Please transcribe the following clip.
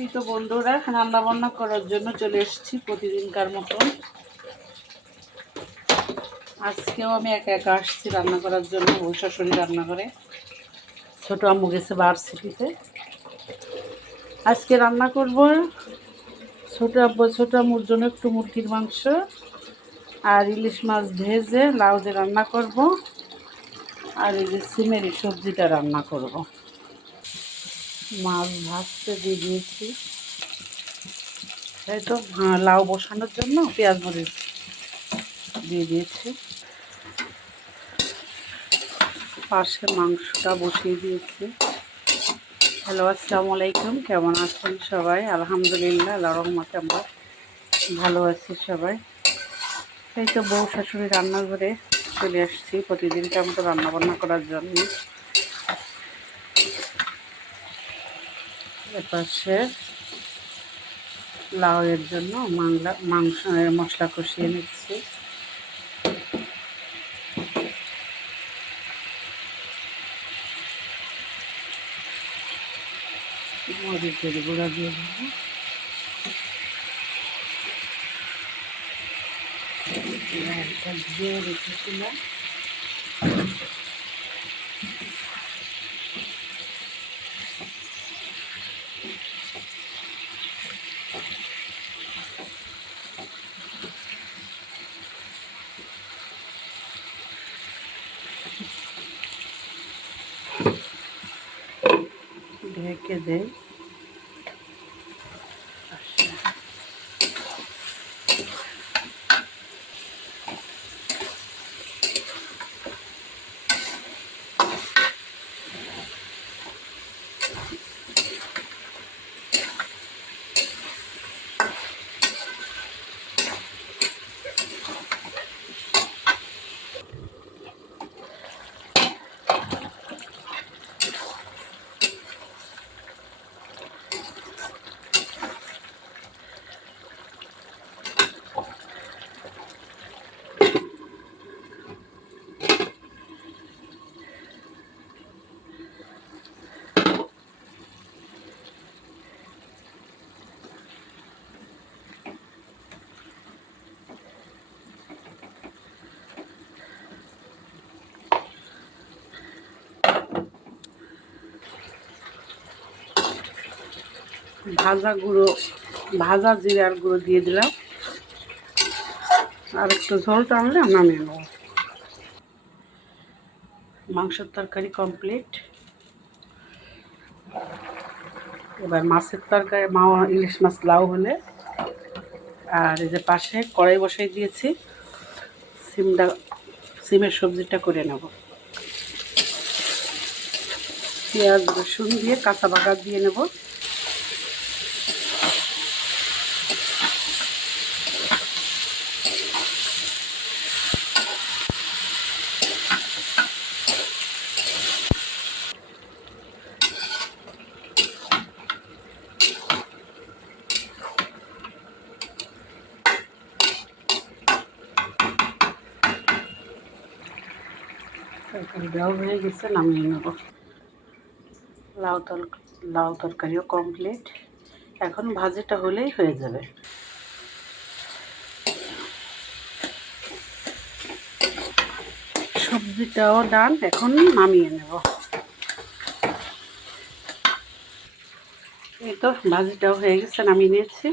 এই তো বন্ধুরা, রান্না বান্না করার জন্য চলে এসেছি প্রতিদিনকার মতন। আজকেও আমি একা একা আসছি রান্না করার জন্য। ওর শাশুড়ি রান্না করে, ছোটো আম্মু গেছে ভার্সিটিতে। আজকে রান্না করব ছোটো আম্মুর জন্য একটু মুরগির মাংস আর ইলিশ মাছ ভেজে লাউ দিয়ে রান্না করব, আর এই যে সিমের সবজিটা রান্না করব। মাছ ভাজতে দিয়ে দিয়েছি, এই তো লাউ বসানোর জন্য পেঁয়াজ মরিচ দিয়ে দিয়েছি। পাশে মাংসটা বসিয়ে দিয়েছি। হ্যালো, আসসালামু আলাইকুম। কেমন আছেন সবাই? আলহামদুলিল্লাহ, আল্লাহর রহমতে আমরা ভালো আছি সবাই। এই তো বউ শাশুড়ি রান্নাঘরে চলে আসছি প্রতিদিনকার মতো রান্নাবান্না করার জন্য। এপাশে লাউয়ের জন্য মাংস মশলা কষিয়ে নিচ্ছি। মরিচের গুঁড়া দিয়ে দেবো, দিয়ে রেখেছিলাম। ঢেকে দেয়। ভাজা জিরার গুঁড়ো দিয়ে দিলাম, আর একটু ঝোল টানলে নামিয়ে নেব। মাংসের তরকারি কমপ্লিট। এবার মাছের তরকারি ইলিশ মাছ লাউ হলে, আর এই যে পাশে কড়াই বসাই দিয়েছি, সিমের সবজিটা করে নেব। পেঁয়াজ রসুন দিয়ে কাঁচা বাগার দিয়ে নেব। তরকারি দেওয়া হয়ে গেছে, নামিয়ে নেব। লাউ তরকারিও কমপ্লিট। এখন ভাজিটা হলেই হয়ে যাবে। সবজিটাও ডান, এখন নামিয়ে নেব। এই তো ভাজিটাও হয়ে গেছে, নামিয়ে নিয়েছি।